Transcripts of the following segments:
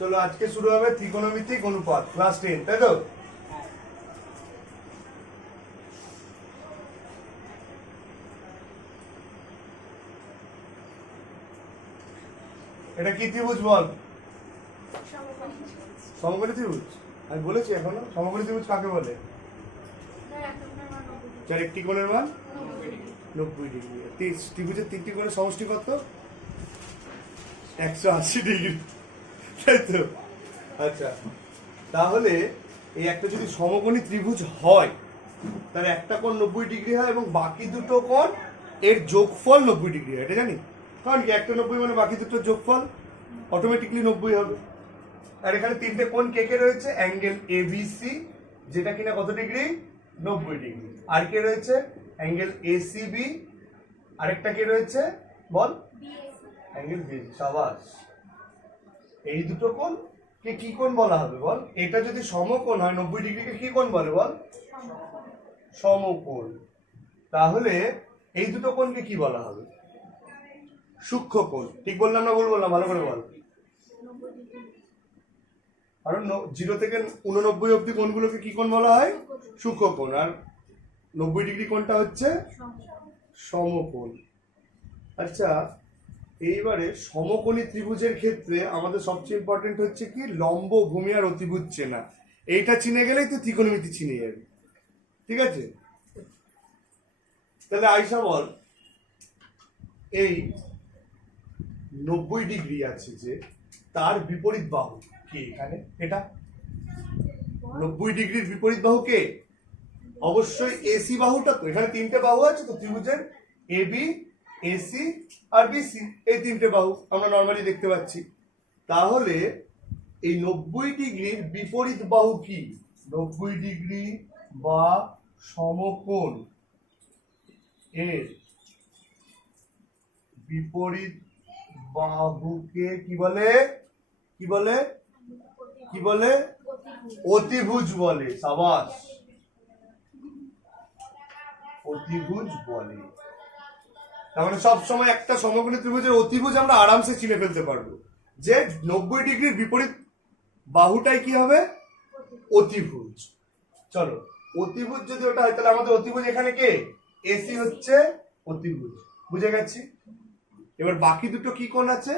চলো আজকে শুরু হবে ত্রিকোণমিতিক অনুপাত ক্লাস 10, তাই তো? এটা কি ত্রিভুজ বল? সমকোণী ত্রিভুজ। আমি বলেছি এখনো সমকোণী ত্রিভুজ কাকে বলে? যার একটি কোণের মান 90 ডিগ্রি। ত্রিভুজের তিনটি কোণের সমষ্টি কত? 180 ডিগ্রি, তাই তো? আচ্ছা, তাহলে এই একটা যদি সমকোণী ত্রিভুজ হয় তাহলে একটা কোণ 90 ডিগ্রি হয় এবং বাকি দুটো কোণ এর যোগফল 90 ডিগ্রি হয়, এটা জানি। কারণ কি একটা 90 মানে বাকি দুটোর যোগফল অটোমেটিকলি 90 হবে। আর এখানে তিনটে কোণ কে কে রয়েছে? অ্যাঙ্গেল এবিসি, যেটা কিনা কত ডিগ্রি? 90 ডিগ্রি। আর কে রয়েছে? Angle ACB. আরেকটা কে রয়েছে বল? Angle BAC. সাবাস। এই দুটো কোণ কে কি কোণ বলা হবে বল? এটা যদি সমকোণ হয় 90 ডিগ্রিকে কি কোণ বলে বল? সমকোণ। তাহলে এই দুটো কোণকে কি বলা হবে? সূক্ষ্মকোণ। ঠিক বললাম না ভুল বললাম? ভালো করে বল। কারণ 0 থেকে 89 অব্দি কোণগুলোকে কি কোণ বলা হয়? সূক্ষ্মকোণ। আর 90 ডিগ্রি কোণটা হচ্ছে সমকোণ। আচ্ছা, এইবারে সমকোণী ত্রিভুজের ক্ষেত্রে আমাদের সবচেয়ে ইম্পর্টেন্ট হচ্ছে কি? লম্ব, ভূমি আর অতিভুজ চেনা। এইটা চিনে গেলেই তো ত্রিকোণমিতি চিনে যাবে। ঠিক আছে, তাহলে আয়শা বল, এই 90 ডিগ্রি আছে যে, তার বিপরীত বাহু কি এখানে? এটা 90 ডিগ্রির বিপরীত বাহু কে? অবশ্যই এসি বাহুটা। তো এখানে তিনটে বাহু আছে তো ত্রিভুজের, এবি, এসি আর বিসি, এই তিনটে বাহু আমরা নর্মালি দেখতে পাচ্ছি। তাহলে এই 90 ডিগ্রির বিপরীত বাহু কি? 90 ডিগ্রি বা সমকোণ এর বিপরীত বাহুকে কি বলে? কি বলে? কি বলে? অতিভুজ বলে। সাবাস, অতিভুজ বলে। তার মানে সবসময় একটা সমকোণী ত্রিভুজের অতিভুজ আমরা আরামসে চিনে ফেলতে পারবো যে 90 ডিগ্রির বিপরীত বাহুটাই কি হবে? অতিভুজ। চলো, অতিভুজ যদি ওটা হয় তাহলে আমাদের অতিভুজ এখানে কে? এসি হচ্ছে অতিভুজ। বুঝে গেছি। এবার বাকি দুটো কি কোণ আছে?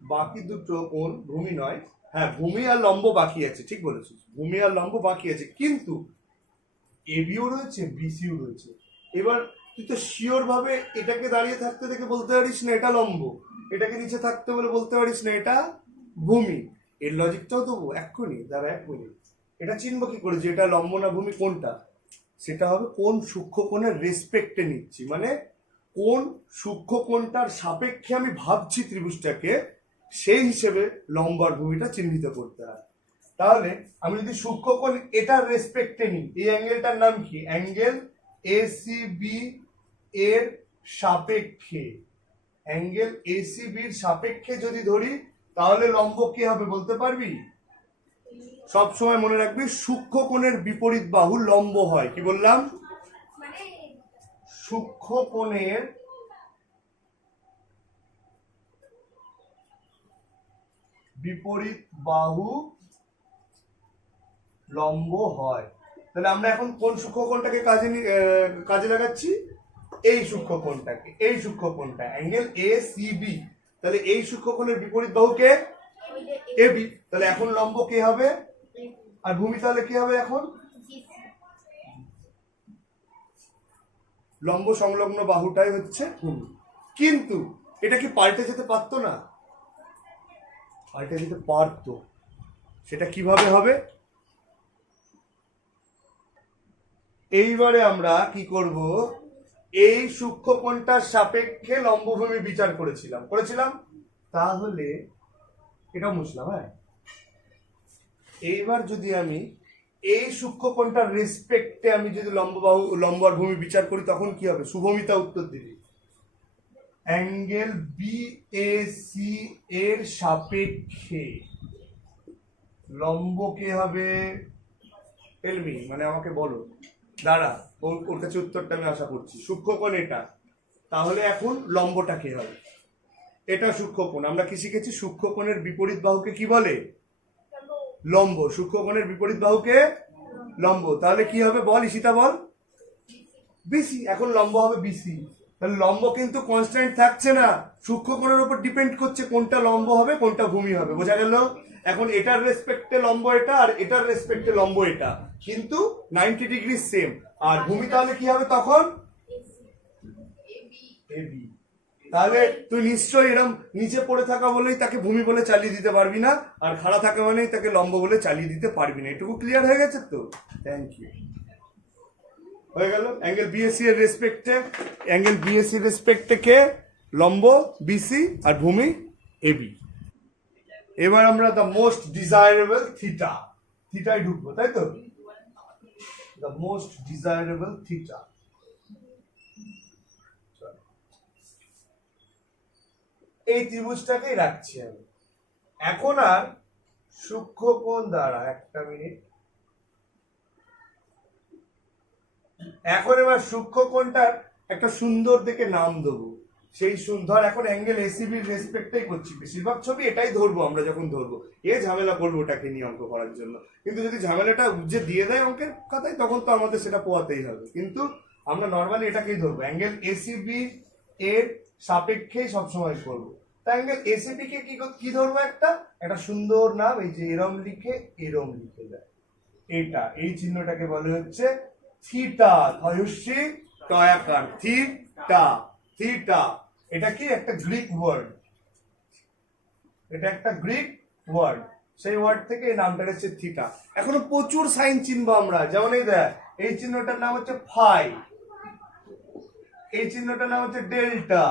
বাকি দুটো কোণ ভূমি নয়, হ্যাঁ ভূমি আর লম্ব বাকি আছে। ঠিক বলেছিস, ভূমি আর লম্ব বাকি আছে, কিন্তু এবিও রয়েছে, বিসিও রয়েছে। এবার তুই তো শিওর ভাবে এটাকে দাঁড়িয়ে থাকতে দেখে বলতে পারিস না এটা লম্ব, এটাকে নিচে থাকতে বলে বলতে পারিস না এটা ভূমি। এর লজিকটাও তো এক্ষুনি দাঁড়া, এক মিনিট, এটা চিনবো কি করে যে এটা লম্ব না ভূমি কোনটা? সেটা হবে কোন সূক্ষ্ম কোণের রেসপেক্টে নিচ্ছি, মানে কোন সূক্ষ্ম কোণটার সাপেক্ষে আমি ভাবছি ত্রিভুজটাকে, সেই হিসেবে লম্ব আর ভূমিটা চিহ্নিত করতে হয়। তাহলে আমি যদি সূক্ষ্ম কোণ এটার রেসপেক্টে নিই, এই অ্যাঙ্গেলটার নাম কি? অ্যাঙ্গেল এসিবি এর সাপেক্ষে, অ্যাঙ্গেল এসিবির সাপেক্ষে যদি ধরি তাহলে লম্ব কি হবে বলতে পারবি? সব সময় মনে রাখবি সূক্ষ্ম কোণের বিপরীত বাহু লম্ব হয়। কি বললাম? সূক্ষ্ম কোণের বিপরীত বাহু লম্ব হয়। তাহলে আমরা এখন কোন সূক্ষ্ম কোণটাকে কাজে লাগাচ্ছি? এই সূক্ষ্ম কোণটাকে, এই সূক্ষ্ম কোণটা অ্যাঙ্গেল এসিবি। তাহলে এই সূক্ষ্ম কোণের বিপরীত বাহু কে? এবি। তাহলে এখন লম্ব কে হবে? আর ভূমি তাহলে কি হবে? এখন লম্ব সংলগ্ন বাহুটাই হচ্ছে ভূমি। কিন্তু এটা কি পাল্টে যেতে পারতো না? পাল্টে যেতে পারতো। সেটা কিভাবে হবে? এইবারে আমরা কি করব? এই সূক্ষ্ম কোণটার সাপেক্ষে লম্বভূমি বিচার করেছিলাম। তাহলে এটা মুছলাম। হ্যাঁ, এইবার যদি আমি এই সূক্ষ্ম কোণটার রেসপেক্টে আমি যদি লম্ব আর ভূমি বিচার করি তখন কি হবে? শুভমিতা উত্তর দিবি। অ্যাঙ্গেল বিএসি এর সাপেক্ষে লম্ব কে হবে? টেলমি, মানে আমাকে বলো। দাঁড়া, ওর কাছে উত্তরটা আমি আশা করছি। সূক্ষ্মকোণ এটা, তাহলে এখন লম্বটা কে হবে? এটা সূক্ষ্মকোণ। আমরা কি শিখেছি? সূক্ষ্মকোণের বিপরীত বাহুকে কি বলে? লম্ব। সূক্ষ্মকোণের বিপরীত বাহুকে লম্ব। তাহলে কি হবে বল ঈশিতা, বল। বিসি। এখন লম্ব হবে বিসি। তাহলে লম্ব কিন্তু কনস্ট্যান্ট থাকছে না, সূক্ষ্মকোণের উপর ডিপেন্ড করছে কোনটা লম্ব হবে কোনটা ভূমি হবে। বোঝা গেল? এখন এটার রেসপেক্টে লম্ব এটা, আর এটার রেসপেক্টে লম্ব এটা, কিন্তু 90 ডিগ্রি সেম। আর ভূমি তাহলে কি হবে তখন? এবি। তাহলে তুই নিশ্চয়ই এরকম নিচে পড়ে থাকা বলেই তাকে ভূমি বলে চালিয়ে দিতে পারবি না, আর খাড়া থাকা মানেই তাকে লম্ব বলে চালিয়ে দিতে পারবি না। এটুকু ক্লিয়ার হয়ে গেছে তো? Thank you. হয়ে গেল। অ্যাঙ্গেল বিএসি এর রেসপেক্টে, অ্যাঙ্গেল বিএসি এর রেসপেক্টে কে? লম্ব বিসি আর ভূমি এবি। এবার আমরা দ্য মোস্ট ডিজায়ারেবল থিটা, থিটায় ঢুকবো, তাই তো? The most desirable theta. এই ত্রিভুজটাকেই রাখছি আমি। এখন আর সূক্ষ্মকোণ দ্বারা, একটা মিনিট, এখন এবার সূক্ষ্মকোণটার একটা সুন্দর দেখে নাম দেবো। সেই সুন্দর, এখন অ্যাঙ্গেল এসিবির রেসপেক্টটাই করছি, বেশিরভাগ ছবি এটাই ধরবো আমরা যখন ধরবো। ঝামেলা করবো ওটাকে নিয়ে অঙ্ক করার জন্য, কিন্তু যদি ঝামেলাটা যে দিয়ে দেয় অঙ্কের খাতায় তখন তো আমাদের সেটা পোয়াতেই হবে। কিন্তু আমরা নর্মালি এটাকেই ধরবো, অ্যাঙ্গেল এসিবি এর সাপেক্ষেই সবসময় করবো। তা অ্যাঙ্গেল এসিবি কে কি ধরবো? একটা সুন্দর নাম, এই যে এরম লিখে দেয়, এইটা, এই চিহ্নটাকে বলে হচ্ছে থিটা। ধয়স্বী টয়াকার, থিটা। থিটা এটা কি? একটা গ্রিক ওয়ার্ড, এটা একটা গ্রিক ওয়ার্ড, সেই ওয়ার্ড থেকে এই নামটা হচ্ছে থিটা। এখনো প্রচুর সাইন চিনবো আমরা, যেমন এই দেখ, এই চিহ্নটার নাম হচ্ছে ফাই, এই চিহ্নটার নাম হচ্ছে ডেল্টা।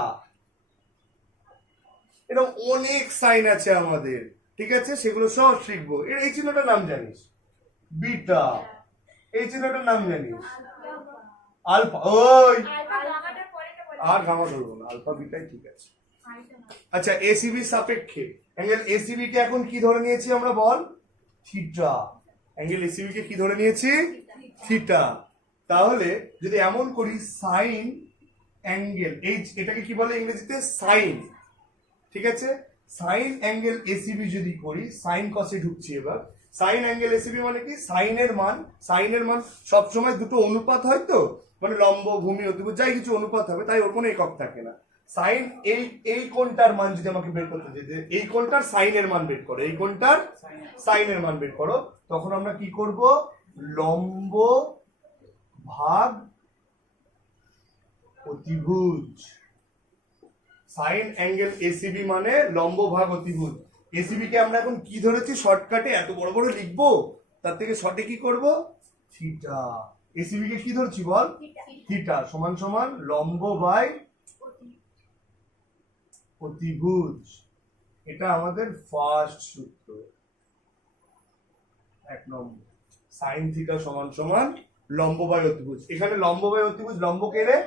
এরকম অনেক সাইন আছে আমাদের, ঠিক আছে? সেগুলো সব শিখবো। এই চিহ্নটার নাম জানিস? বিটা। এই চিহ্নটার নাম জানিস? আলফা। ওই আর গামা ধরবো না, আলফা বিটাই ঠিক আছে। আচ্ছা, এসিবি সাপেক্ষে অ্যাঙ্গেল এসিবি কে এখন কি ধরে নিয়েছি আমরা, বল? থিটা। অ্যাঙ্গেল এসিবি কে কি ধরে নিয়েছি? থিটা। তাহলে যদি এমন করি, সাইন অ্যাঙ্গেল, এটাকে কি বলে ইংরেজিতে? সাইন। ঠিক আছে, সাইন অ্যাঙ্গেল এসিবি যদি করি, সাইন কসে ঢুকছি এবার। সাইন অ্যাঙ্গেল এসিবি মানে কি? সাইনের মান সবসময় দুটো অনুপাত হয় তো, মানে লম্ব ভূমি অতিভুজ যাই কিছু অনুপাত হবে, তাই ওর কোনো একক থাকে না। সাইন এই কোণটার মান যদি আমাকে বের করতে যেতে, এই কোণটার সাইনের মান বের করো, এই কোণটার সাইনের মান বের করো, তখন আমরা কি করব? লম্ব ভাগ অতিভুজ। সাইন অ্যাঙ্গেল এসিবি মানে লম্ব ভাগ অতিভুজ। এসিবি কে আমরা এখন কি ধরেছি? শর্টকাটে এত বড় বড় লিখবো, তার থেকে শর্টে কি করব? থিটা। এসিবি কে কি ধরছি বল? থিটা সমান সমান লম্ব বাই অতিভুজ। এটা আমাদের ফার্স্ট সূত্র, 1 নম্বর। সাইন থিটা সমান সমান লম্ব বাই অতিভুজ। এখানে লম্ব বাই অতিভুজ, লম্ব কে রে?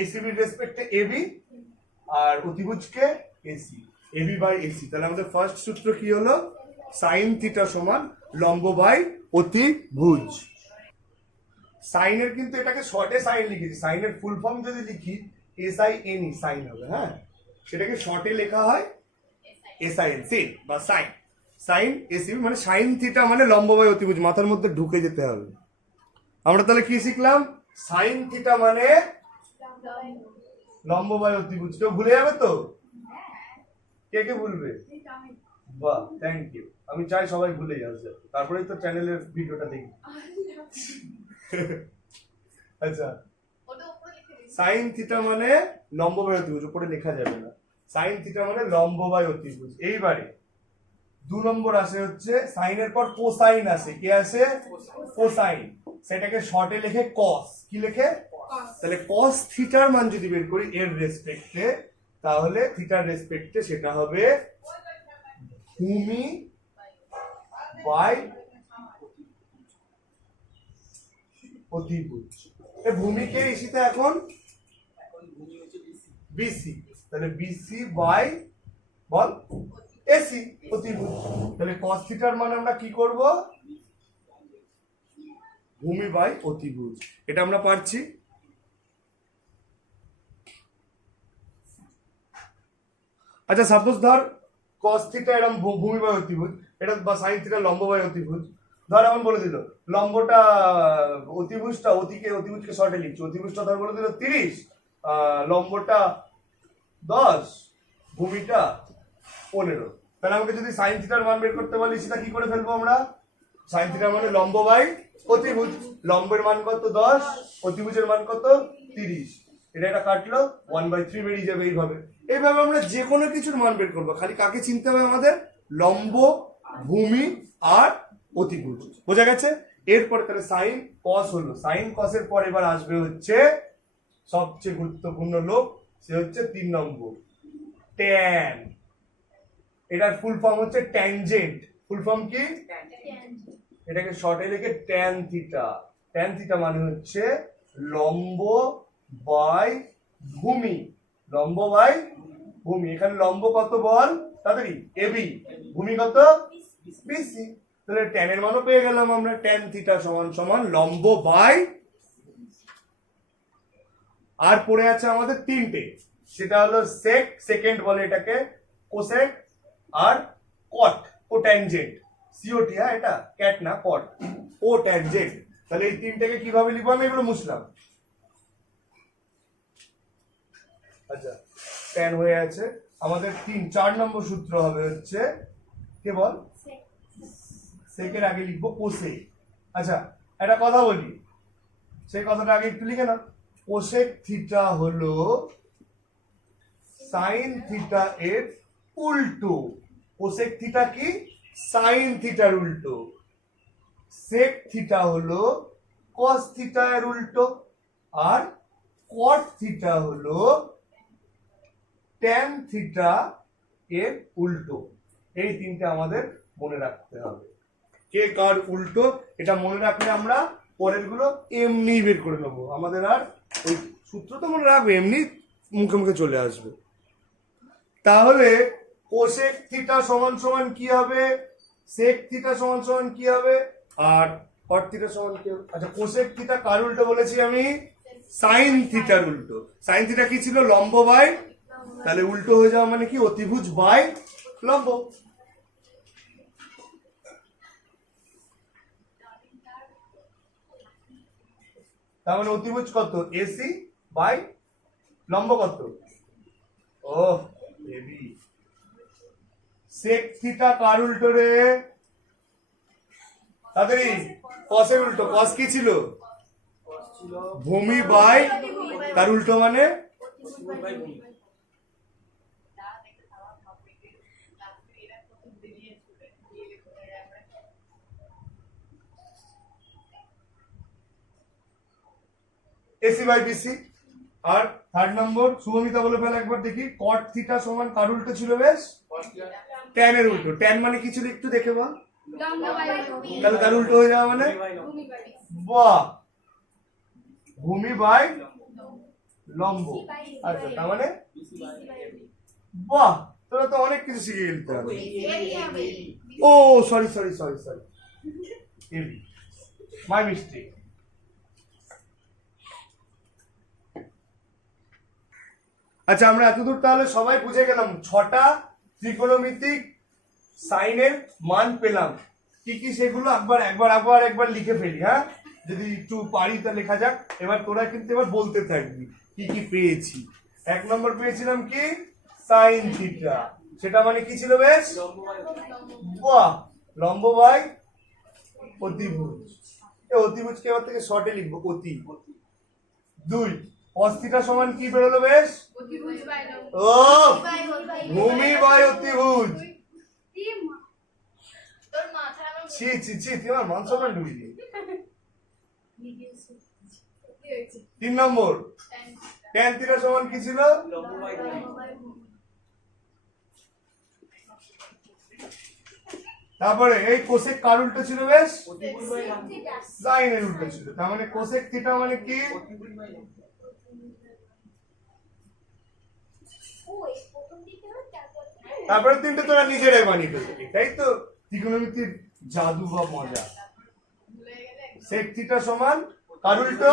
এসিবির রেসপেক্টে এবি, আর অতিভুজকে এসি, এবি বাই এসি। তাহলে আমাদের ফার্স্ট সূত্র কি হলো? সাইন থিটা সমান লম্ব বাই অতিভুজ। সাইনের কিন্তু এটাকে শর্টে সাইন লিখেছি, সাইনের ফুল ফর্ম যদি লিখি এসআইএনই সাইন হবে। হ্যাঁ, সেটাকে শর্টে লেখা হয় এসআইএন, সিন বা সাইন। সাইন এসিবি মানে সাইন থিটা মানে লম্ব বাই অতিভুজ, মাথার মধ্যে ঢুকে যেতে হবে। আমরা তাহলে কি শিখলাম? সাইন থিটা মানে লম্ব বাই অতিভুজ। কেউ ভুলে যাবে তো? কে ভুলবে? বাহ, থ্যাংক ইউ। আমি চাই সবাই ভুলে যাবে, তারপরেই তো চ্যানেলের ভিডিওটা দেখি। আচ্ছা, সাইন থিটা মানে লম্ব বাই অতিভুজ, উপরে লেখা যাবে না। সাইন থিটা মানে লম্ব বাই অতিভুজ। এইবারে 2 নম্বর আসে হচ্ছে সাইনের পর কোসাইন আসে। কে আসে? কোসাইন। সেটাকে শর্টে লেখে কস। কি লেখে? তাহলে কস থিটার মান যদি বের করি এর রেসপেক্টে, তাহলে থিটার রেসপেক্টে সেটা হবে ভূমি বাই অতিভুজ। এই ভূমিকে ইসিতে এখন বিসি, তাহলে বিসি বাই বল এসি অতিভুজ। তাহলে cos থিটার মান আমরা কি করব? ভূমি বাই অতিভুজ। এটা আমরা পারছি। আচ্ছা সাপোজ ধর cos থিটা এরকম ভূমি বাই অতিভুজ, এটা বা sin থিটা লম্ব বাই অতিভুজ। ধর এমন বলে দিল লম্বটা অতিভুজটা অতিভুজকে শর্টে লিখছি, অতিভুজটা ধর বলে দিল 30, লম্বটা 10, ভূমিটা 15। তাহলে আমাকে যদি sin থিটার মান বের করতে বলি সেটা কি করে ফেলবো আমরা? sin থিটার মানে লম্ব বাই অতিভুজ, লম্বের মান কত 10, অতিভুজের মান কত 30, এটা কাটলো 1/3 বেরিয়ে যাবে। এইভাবে আমরা যে কোনো কিছুর মান বের করবো, খালি কাকে চিনতে হবে আমাদের? লম্ব, ভূমি আর অতিভুজ। বোঝা গেছে? এরপরে তাহলে সাইন কস হলো, সাইন কসের পর এবার আসবে হচ্ছে সবচেয়ে গুরুত্বপূর্ণ লোক, সে হচ্ছে 3 নম্বর ট্যান। এটার ফুল ফর্ম হচ্ছে ট্যানজেন্ট। ফুল ফর্ম কি? এটাকে শর্টে লিখে ট্যান থিটা। ট্যান থিটা মানে হচ্ছে লম্ব বাই ভূমি, লম্ব বাই ভূমি। এখানে লম্ব কত বল তাড়াতাড়ি? এবি। ভূমি কত? বিসি। তাহলে ট্যানের মানও পেয়ে গেলাম আমরা, ট্যান থিটা সমান সমান লম্ব বাই, আর পড়ে আছে আমাদের তিনটে, সেটা হলো সেক, সেকেন্ড বলে এটাকে, কোসেক আর কট ও ট্যানজেন্ট। সিওটি, হ্যাঁ এটা ক্যাট না কট ও ট্যানজেন্ট। তাহলে এই তিনটাকে কিভাবে লিখবো? আমি এগুলো মুছলাম। আচ্ছা ট্যান হয়ে আছে আমাদের 4 নম্বর সূত্র হবে হচ্ছে কে বল? সেকের আগে লিখবো কোসেক। আচ্ছা একটা কথা বলি, সেই কথাটা আগে একটু লিখে না। কোসেক থিটা হলো সাইন থিটা এর উল্টো। কোসেক থিটা কি? সাইন থিটার উল্টো। সেক থিটা হলো কস থিটা এর উল্টো, আর কট থিটা হলো ট্যান থিটা এর উল্টো। এই তিনটে আমাদের মনে রাখতে হবে। কে কার উল্টো এটা মনে রাখলে আমরা পরের গুলো এমনি বের করে নেবো। আমাদের আর ওই সূত্র তো মনে রাখবে, এমনি মুখে মুখে চলে আসবে। তাহলে কোসেক থিটা সমান সমান কি হবে, সেক থিটা সমান সমান কি হবে, আর কট থিটা সমান কি হবে? আচ্ছা কোসেক থিটা কার উল্টো বলেছি আমি? সাইন থিটার উল্টো। সাইন থিটা কি ছিল? লম্ব বাই, তাহলে উল্টো হয়ে যাওয়া মানে কি? অতিভুজ বাই লম্ব। তার মানে অতিভুজ কত? এসি বাই লম্ব কত? ও এবি। সেক থিটা কার উল্টো রে? তাড়াতাড়ি কসের উল্টো। কস কি ছিল? ভূমি বাই, তার উল্টো মানে এসি বাই বিসি। আর 3 নম্বর শুভমিতা বলে ফেল একবার দেখি, কট থিটা সমান কার উল্টো ছিল? বেশ ট্যান এর উল্টো। ট্যান মানে কি ছিল একটু দেখে বল? তাহলে তার উল্টো হয়ে যাওয়া মানে? বাহ, ভূমি বাই লম্ব। আচ্ছা তার মানে বাহ, তোরা তো অনেক কিছু শিখে গেলতে হবে। ও sorry sorry sorry sorry, AB, my mistake. আচ্ছা আমরা এতদূর তাহলে সবাই বুঝে গেলাম, 6টা ত্রিকোণমিতিক সাইনের মান পেলাম। কি কি সেগুলো একবার লিখে ফেলি, হ্যাঁ যদি একটু পারি তা লেখা যাক। এবার তোরা কিন্তু এবার বলতে থাকবি কি কি পেয়েছি। 1 নম্বর পেয়েছিলাম কি? সাইন থিটা, সেটা মানে কি ছিল? বেশ বাহ, লম্ব বাই অতিভুজ। এই অতিভুজকে এবার থেকে শর্টে লিখবো অতি। 2 cos থিটা সমান কি বেরোলো? বেশ ও ভূমি বাই অতিভুজ। ছি ছি ছি, তুই আমার মান সম্মান ডুবি দিয়ে। 3 নম্বর ট্যান থিটা সমান কি ছিল? তারপরে এই কোসেক কার উল্টো ছিল? বেশ সাইন এর উল্টো ছিল। তার মানে কোসেক থিটা মানে কি? তারপরে তিনটে তোরা নিজেরাই বানিয়ে ফেলবি, তাই তো? ত্রিকোণমিতির জাদু বা মজা। সেক থিটা সমান কার উল্টো?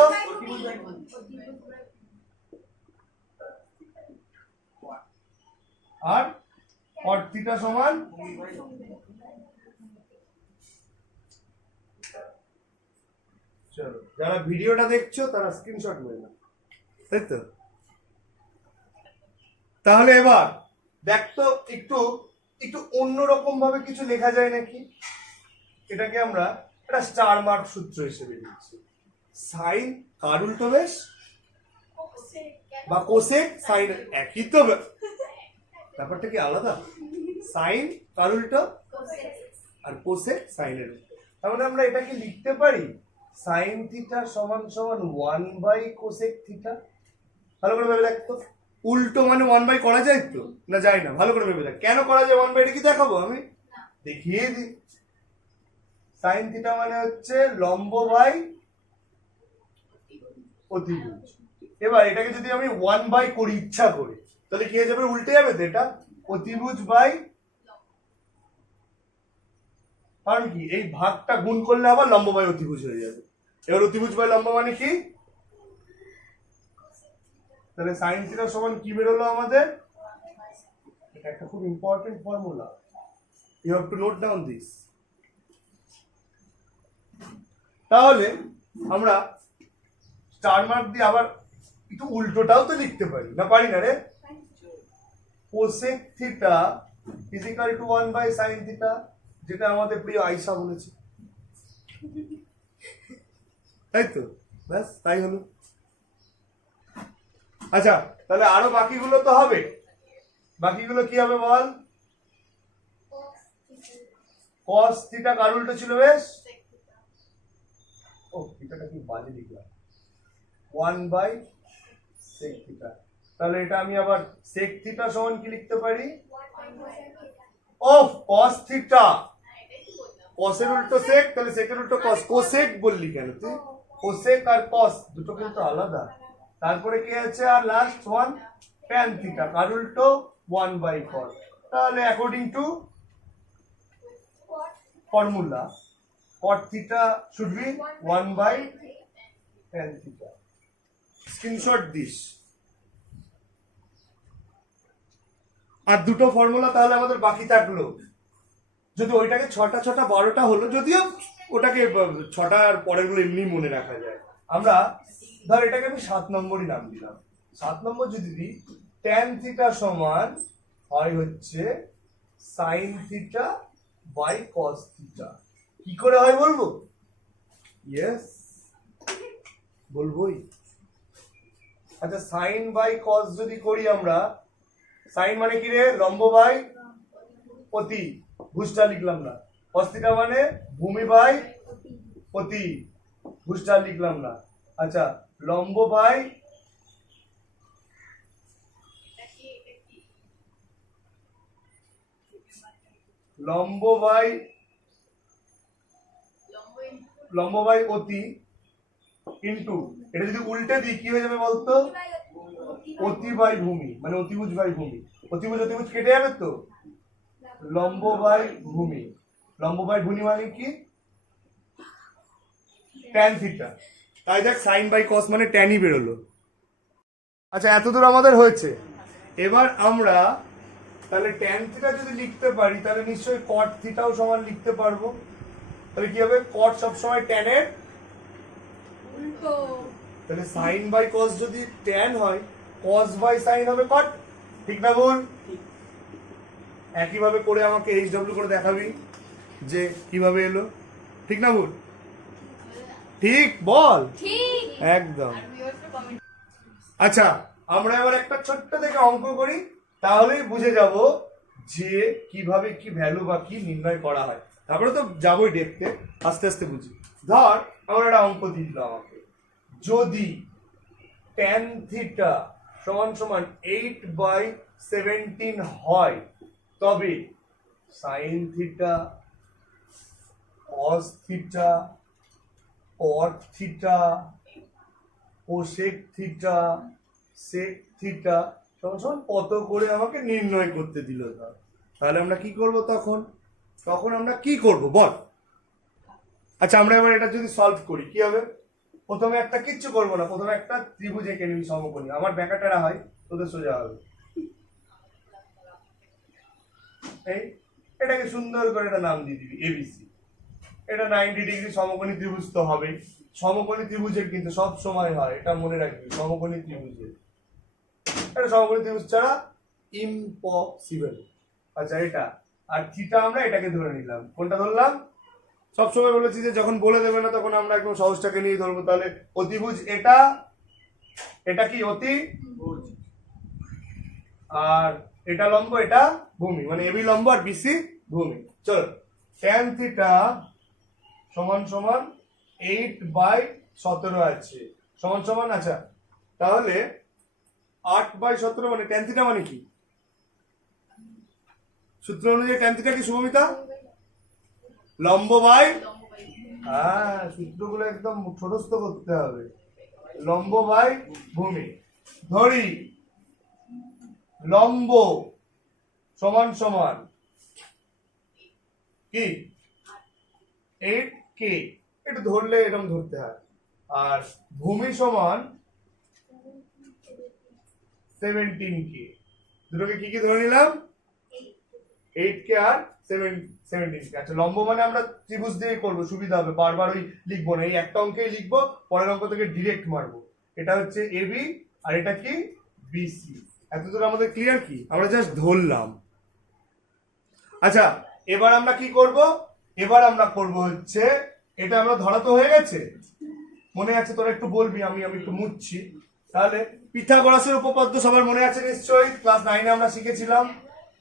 আর কট থিটা সমান চলো যারা ভিডিওটা দেখছো তারা স্ক্রিনশট নেবে না, তাই তো? তাহলে এবার দেখ তো একটু একটু অন্যরকম ভাবে কিছু লেখা যায় নাকি। এটাকে আমরা একটা স্টার মার্ক সূত্র হিসেবে লিখছি। সাইন কার উল্টো বেশ বা কোসেক সাইন একই তো, ব্যাপারটা কি আলাদা? সাইন কার উল্টো আর কোসেক সাইনের উল্টো। তার মানে আমরা এটাকে লিখতে পারি সাইন থিটা সমান সমান 1 কোসেক থিটা। ভালো করে ভেবে দেখতো, উল্টো মানে 1 করা যায় তো না, যায় না? ভালো করে ভেবে দেখ কেন করা যায় 1 এটা কি দেখাবো আমি, দেখিয়ে দিই। সাইন থিটা মানে হচ্ছে লম্ব বাই অতিভুজ। এবার এটাকে যদি আমি 1 করি ইচ্ছা করি তাহলে কি হয়ে যাবে, উল্টে যাবে তো এটা, অতিভুজ বাই, কারণ কি এই ভাগটা গুণ করলে আবার লম্ব বাই অতিভুজ হয়ে যাবে। এবার অতিভুজ বাই লম্ব মানে কি, তাহলে সাইন থিটা সমান কি বেরোলো আমাদের, এটা একটা খুব important formula, you have to note down this. তাহলে আমরা স্টার মার্ক দিয়ে আবার একটু উল্টোটাও তো লিখতে পারি, না পারি না রে? Cosec theta is equal two 1 sine theta, যেটা আমাদের প্রিয় আয়শা বলেছে, তাই তো? ব্যাস তাই হলো। আচ্ছা তাহলে আরো বাকিগুলো তো হবে, বাকিগুলো কি হবে বল? cos থিটা কার উল্টো ছিল বেশ, ও থিটাটা কি বাজে লিখলাম, 1 sec থিটা। তাহলে এটা আমি আবার sec থিটা সমান কি লিখতে পারি, অফ cos থিটা, cos এর উল্টো sec, তাহলে sec এর উল্টো cos, cosec বললি কেন তুই? cosec আর cos দুটো কিন্তু আলাদা। তারপরে কি আছে আর লাস্ট 1 tan থিটা কার উল্টো 1 cos। তাহলে according to formula cot theta should be 1 tan theta. Screenshot this. আর দুটো ফর্মুলা তাহলে আমাদের বাকি থাকলো, যদি ওইটাকে 6টা 6টা 12টা হলো, যদিও ওটাকে 6টা আর পরের গুলো এমনি মনে রাখা যায়। আমরা ধর এটাকে আমি 7 নম্বরই নাম দিলাম। 7 নম্বর যদি দিই tan থিটা সমান হয় হচ্ছে sin theta by cos theta. কি করে হয় বলবো? ইয়েস বলবোই। আচ্ছা sin বাই cos যদি করি আমরা, sin মানে কি রে, লম্ব বাই অতি, ভুজটা লিখলাম না। cos থিটা মানে ভূমি বাই অতি, ভুজটা লিখলাম না। আচ্ছা লম্ব বাই অতি ইন্টু, এটা যদি উল্টে দিই কি হয়ে যাবে বলতো, অতি বাই ভূমি, মানে অতিভুজ বাই ভূমি। অতিভুজ অতিভুজ কেটে যাবে তো, লম্ব বাই ভূমি। লম্ব বাই ভূমি মানে কি, tan থিটা। তাই দেখ sin বাই cos মানে tan ই বেরোলো। আচ্ছা এতদূর আমাদের হয়েছে। এবার আমরা তাহলে tan থিটা যদি লিখতে পারি তাহলে নিশ্চয়ই cot থিটাও সমান লিখতে পারবো। তাহলে কি হবে, cot সবসময় tan এর উল্টো, তাহলে sin বাই cos যদি tan হয় cos বাই sin হবে cot, ঠিক না ভুল? একই ভাবে করে আমাকে HW করে দেখাবি যে কিভাবে এলো, ঠিক না ভুল? ঠিক বল, ঠিক একদম। আচ্ছা আমরা এবার একটা ছোট্ট দেখে অঙ্ক করি, তাহলেই বুঝে যাব যে কিভাবে কি ভ্যালু বা কি নির্ণয় করা হয়। তারপরে তো যাবোই দেখতে, আস্তে আস্তে বুঝি। ধর আমরা একটা অঙ্ক দিল আমাকে, যদি tan থিটা সমান সমান 8/17 হয় তবে sin theta, cos theta, cot theta, cosec theta, sec theta সমান সমান কত করে আমাকে নির্ণয় করতে দিল। তাহলে আমরা কি করব তখন? তখন আমরা কি করব বল? আচ্ছা আমরা এবার এটা যদি সলভ করি কি হবে, প্রথমে একটা কিচ্ছু করবো না, প্রথমে একটা ত্রিভুজ এঁকে নিবি সমকোণী। আমার ব্যাকাটারা হয় তোদের সোজা হবে। এই এটাকে সুন্দর করে একটা নাম দিয়ে দিবি এবিসি। এটা 90 ডিগ্রি সমকোণী ত্রিভুজ তো হবেই। সমকোণী ত্রিভুজের কিন্তু সব সময় হয়, এটা মনে রাখবি, সমকোণী ত্রিভুজের এটা সমকোণী ত্রিভুজ ছাড়া ইম্পসিবল। আচ্ছা এটা আর থিটা আমরা এটাকে ধরে নিলাম। কোনটা ধরলাম? সবসময় বলেছি যে যখন বলে দেবে না তখন আমরা একদম সহজটাকে নিয়ে ধরবো। তাহলে অতিভুজ এটা, এটা কি অতিভুজ, আর এটা লম্ব, এটা ভূমি, মানে এবি লম্ব আর বিসি ভূমি। চলো tan থিটা সমান সমান 8/17 আছে সমান সমান। আচ্ছা তাহলে 8/17 মানে tan থিটা মানে কি? সূত্র অনুযায়ী tan থিটা কি শুভমিতা? লম্ব বাই, হ্যাঁ সূত্রগুলো একদম ছোটস্থ করতে হবে। লম্ব বাই ভূমি। ধরি লম্ব সমান সমান কি 8k, এটা ধরলে এরকম ধরতে হয়। আর ভূমি সমান 17k। দুটোকে কি কি ধরে নিলাম? 8k আর 17k। আচ্ছা লম্ব মানে আমরা ত্রিভুজ দিয়ে করবো, সুবিধা হবে, বারবার ওই লিখবো না, এই একটা অঙ্কেই লিখবো, পরের অঙ্ক থেকে ডিরেক্ট মারবো। এটা হচ্ছে এবি আর এটা কি বিসি। এতদূর আমাদের ক্লিয়ার? কি আমরা জাস্ট ধরলাম। আচ্ছা এবার আমরা কি করব? এবার আমরা করব হচ্ছে এটা আমরা ধরা তো হয়ে গেছে, মনে আছে? তোরা একটু বলবি, আমি একটু মুছছি। তাহলে পিথাগোরাসের উপপাদ্য সবার মনে আছে নিশ্চয়ই, ক্লাস 9 আমরা শিখেছিলাম।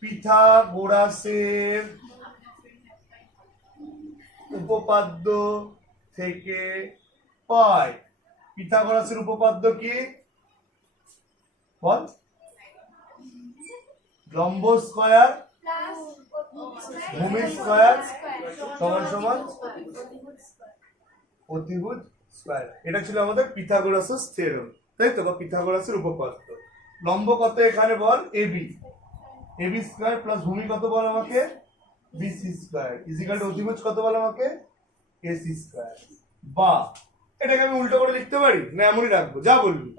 পিথাগোরাসের উপপাদ্য থেকে পাই। পিথাগোরাসের উপপাদ্য কি বল? লম্ব স্কয়ার ভূমি স্কয়ার সমান সমান অতিভুজ স্কয়ার। এটা ছিল আমাদের পিথাগোরাসের থিওরেম, তাই তো, বা পিথাগোরাসের উপপাদ্য। লম্ব কত এখানে বল? এবি, এবি স্কয়ার প্লাস ভূমি কত বল আমাকে? বিসি স্কয়ার ইজিক্যাল টু অতিভুজ কত বল আমাকে? AC square. বা এটাকে আমি উল্টো করে লিখতে পারি না এমনই রাখবো? যা বলবি।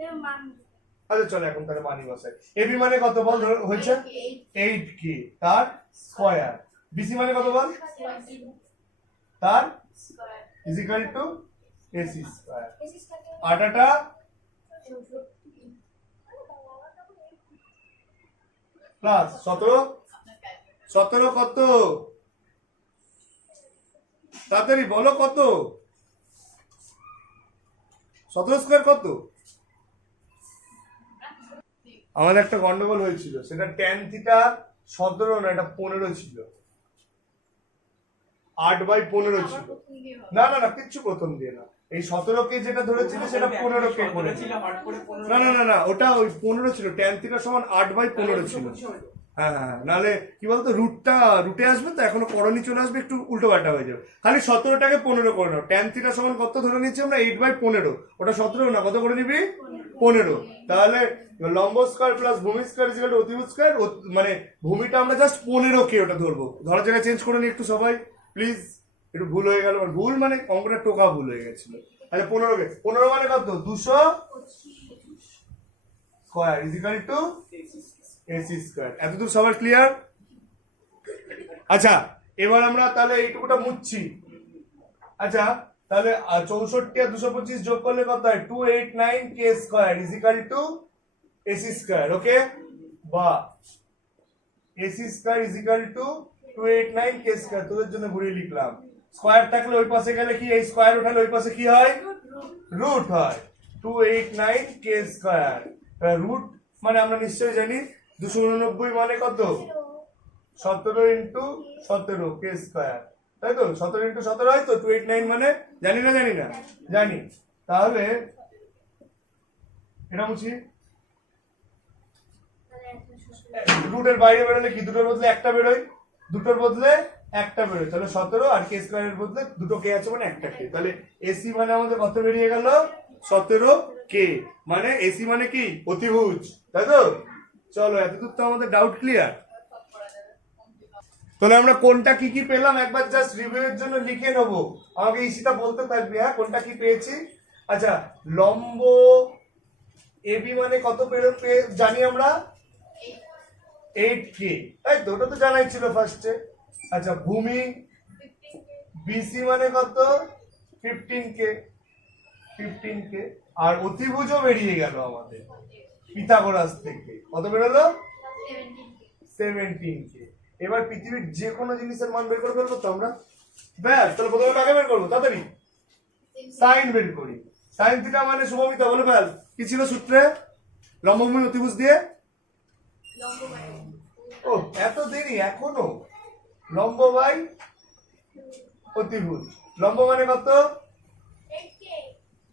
আচ্ছা চলো এখন তাহলে মানি বসাই। এবি মানে কত বল হয়েছে? 8k তার স্কয়ার। বিসি মানে কত বল? তার ইজিক্যাল টু এসি স্কয়ার। আটাটা প্লাস 17, 17 কত? তাড়াতাড়ি বলো কত? 17 স্কয়ার কত? আমাদের একটা গন্ডগোল হয়েছিল, সেটা tan থিটা 17 না, এটা 15 ছিল, 8/15 ছিল। না না না কিচ্ছু প্রথম দিয়ে না, এই 17কে যেটা ধরেছিল সেটা 15কে করেছিলাম। না না না না ওটা ওই 15 ছিল, tan থিটা সমান 8/15 ছিল। হ্যাঁ হ্যাঁ, নাহলে কি বলতো রুটে আসবে তো, এখনো করণী চলে আসবে, একটু উল্টো পাল্টা হয়ে যাবে। খালি 17টাকে 15 করে নাও। tan থিটা সমান কত ধরে নিচ্ছি আমরা? 8/15। ওটা 17 না, কত করে নিবি? 15। তাহলে লম্ব স্কয়ার প্লাস ভূমি স্কয়ার ইকুয়াল টু অতিভুজ স্কয়ার। মানে ভূমিটা আমরা জাস্ট 15কে ওটা ধরবো, ধরার জায়গায় চেঞ্জ করে নি একটু সবাই প্লিজ। একটু ভুল হয়ে গেল, ভুল মানে অঙ্কটা টোকা ভুল হয়ে গেছিল। আচ্ছা 15কে 15 মানে কত? 200 square equal to AC square. এতদূর সবার ক্লিয়ার? আচ্ছা এবার আমরা তাহলে এইটুকুটা মুছছি। আচ্ছা তাহলে 64 আর 225 যোগ করলে কত হয়? 289k square equal to AC square. Okay, বা AC square equal to 289k square. তোদের জন্য ঘুরিয়ে লিখলাম। স্কয়ার থাকলে ওই পাশে গেলে কি, এই স্কয়ার উঠালে ওই পাশে কি হয়? রুট হয়। 289k স্কয়ার রুট মানে আমরা নিশ্চয়ই জানি 289 মানে কত? 17 ইন্টু 17 k স্কয়ার, তাই তো? 17 ইন্টু 17 হয় তো 289 মানে? জানি না জানি না? জানি। তাহলে এটা মুছি, রুটের বাইরে বেরোলে কি দুটোর বদলে একটা বেরোয়, দুটোর বদলে একটা বেরোয়, তাহলে 17 আর কে স্কয়ারের বদলে দুটো কে আছে মানে একটা কে। তাহলে এসি মানে আমাদের কত বেরিয়ে গেল? 17k। মানে এসি মানে কি? অতিভুজ, তাই তো? চলো এতদূর তো আমাদের ডাউট ক্লিয়ার। তাহলে আমরা কোনটা কি কি পেলাম একবার জাস্ট রিভিউ এর জন্য লিখে নেবো, আমাকে ইসিটা বলতে থাকবে হ্যাঁ কোনটা কি পেয়েছি। আচ্ছা লম্ব এবি মানে কত জানি আমরা? 8K, তাই তো? ওটা তো জানাই ছিল ফার্স্টে। আচ্ছা, ভূমি বিসি মানে কত? 15K। 15K। আর অতিভুজও বেরিয়ে গেল আমাদের পিথাগোরাস থেকে। কত বেরোলো? 17K। এবার পৃথিবীর যে কোনো জিনিসের মান বের করে ফেলবো তো আমরা। ব্যাস, তাহলে প্রথমে কাকে বের করবো? তাড়াতাড়ি সাইন বের করি। সাইন থিটা মানে শুভমিতা বলে ফেল। কি ছিল সূত্রে? লম্বভূমি অতিভুজ দিয়ে। ও, এত দেরি এখনো? লম্ব বাই অতিভুজ। লম্ব মানে কত?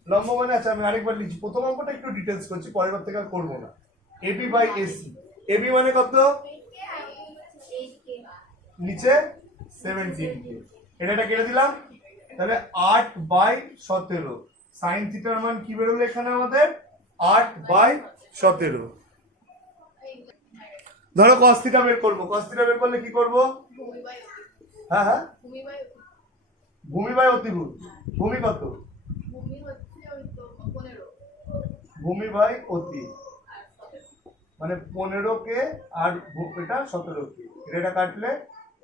লম্ব মানে, আচ্ছা আমি আরেকবার লিখছি, প্রথম অঙ্কটা একটু ডিটেলস করছি, পরের বার থেকে আর করবো না। AB by AC. এবি মানে কত? নিচে 17K। এটা কেটে দিলাম, তাহলে 8/17। সাইন থিটার মান কি বেরোলো এখানে আমাদের? 8/17। ধরো কস থিটা বের করবো। কস থিটা বের করলে কি করবো? হ্যাঁ হ্যাঁ, ভূমি বাই অতিভুজ। ভূমি কত? ভূমি বাই অতি মানে 15K আর এটা 17K। এটা কাটলে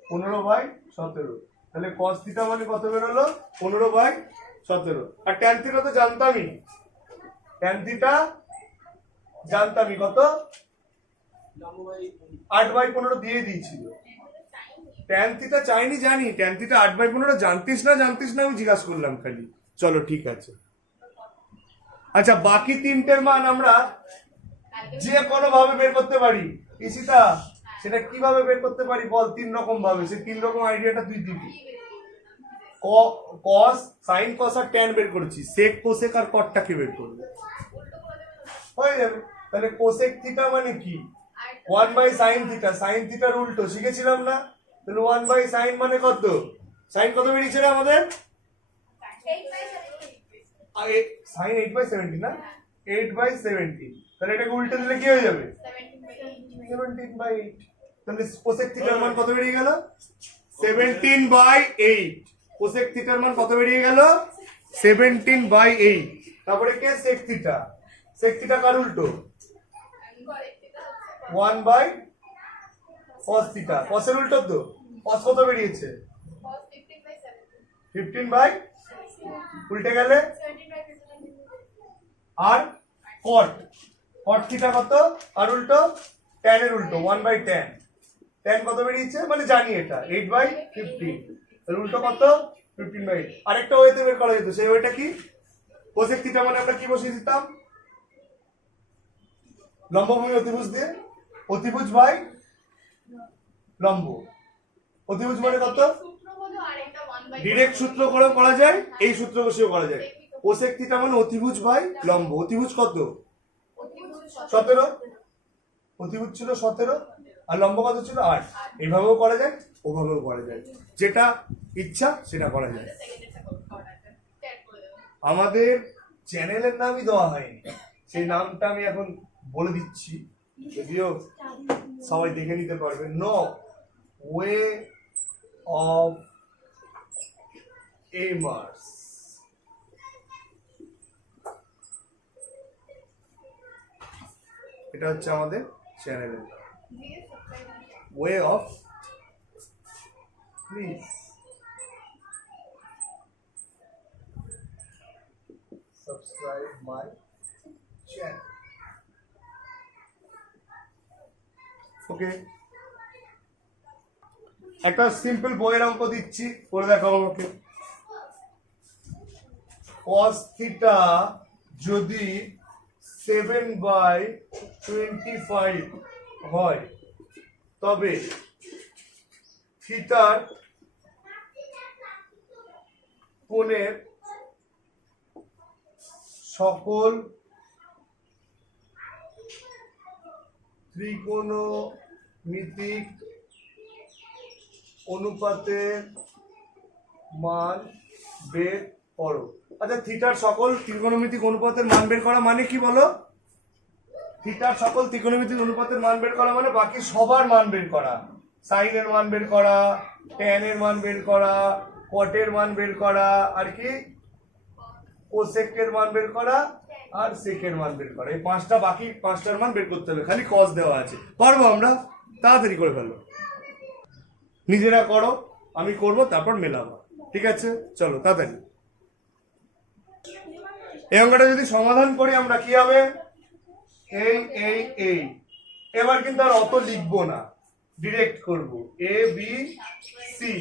15/17। তাহলে cos থিটা মানে কত বেরোলো? 15/17। আর tan থিটা তো জানতামই। tan থিটা জানতামই কত? 8/15 দিয়ে দিয়েছিল। tan থিটা চাইনি জানি, tan থিটা 8/15 জানতিস না আমি জিজ্ঞাসা করলাম খালি। চলো ঠিক আছে। আচ্ছা, বাকি তিনটের মান আমরা যে কোনো ভাবে বের করতে পারি। ইসিতা, সেটা কিভাবে বের করতে পারি বল? 3 রকম ভাবে। সেই 3 রকম আইডিয়াটা তুই দিবি। কস, সাইন কস আর ট্যান বের করেছি, সেক কোসেক আর কটটাকে বের করবে, হয়ে যাবে। তাহলে কোসেক থিটা মানে কি? 1/sin theta. সাইন থিটার উল্টো শিখেছিলাম না? তাহলে 1/sin মানে কত? সাইন কত বেরিয়েছে রে আমাদের? সাইন 8/17 না? 8/17। তাহলে এটাকে উল্টে দিলে কি হয়ে যাবে? 17/8। তাহলে কোসেক থিটার মান কত বেরিয়ে গেল? 17/8। কোসেক থিটার মান কত বেরিয়ে গেল? 17/8। তারপরে কে? Sec theta. সেক থিটা কার উল্টো? 1/cos theta. cos এর উল্টো তো। cos কত বেরিয়েছে? 15/, উল্টে গেলে আর cot। cot থিটা কত? আর উল্টো tan এর উল্টো 1/tan। tan কত বেরিয়েছে? মানে জানি এটা 8/15। এর উল্টো কত? 15/8। আরেকটা ওয়েতে বের করা যেত, সেই ওয়েটা কি? কোসেক থিটা মানে আমরা কি বসিয়ে দিতাম? লম্বভূমি অতিভুজ দিয়ে। অতিভুজ বাই লম্ব। অতিভুজ মানে কত? ডিরেক্ট সূত্র করে করা যায়, এই সূত্র বসেও করা যায়। কোসেক থিটা মানে অতিভুজ বাই লম্ব। অতিভুজ কত? 17। অতিভুজ ছিল 17 আর লম্ব কত ছিল? 8। এইভাবেও করা যায়, ওভাবেও করা যায়, যেটা ইচ্ছা সেটা করা যায়। আমাদের চ্যানেলের নামই দেওয়া হয়নি, সেই নামটা আমি এখন বলে দিচ্ছি, যদিও সবাই দেখে নিতে পারবে। নো ওয়ে অফ এমার্স। এটা হচ্ছে আমাদের চ্যানেলের way of. Please subscribe my channel. Okay, একটা সিম্পল বইয়ের অঙ্ক দিচ্ছি, করে দেখাবো আমাকে। cos থিটা যদি 7/25 হয়, তবে থিটার কোণের সকল ত্রিকোণমিতিক অনুপাতের মান বের করো। আচ্ছা, থিটার সকল ত্রিকোণমিতিক অনুপাতের মান বের করা মানে কি বলো? থিটার সকল ত্রিকোণমিতিক অনুপাতের মান বের করা মানে বাকি সবার মান বের করা। সাইনের মান বের করা, ট্যানের মান বের করা, কটের মান বের করা, আর কি কোসেকের মান বের করা, আর সেকের মান বের করা। এই পাঁচটা, বাকি পাঁচটার মান বের করতে হবে। খালি কস দেওয়া আছে, পারবো আমরা? তাড়াতাড়ি করে ফেলো, নিজেরা করো, আমি করব, তারপর মেলাবো। ঠিক আছে, চলো তাড়াতাড়ি। এই অঙ্কটা যদি সমাধান করি আমরা, কি হবে? এই এবার কিন্তু আর অত লিখবো না, ডিরেক্ট করব। এ বি সি,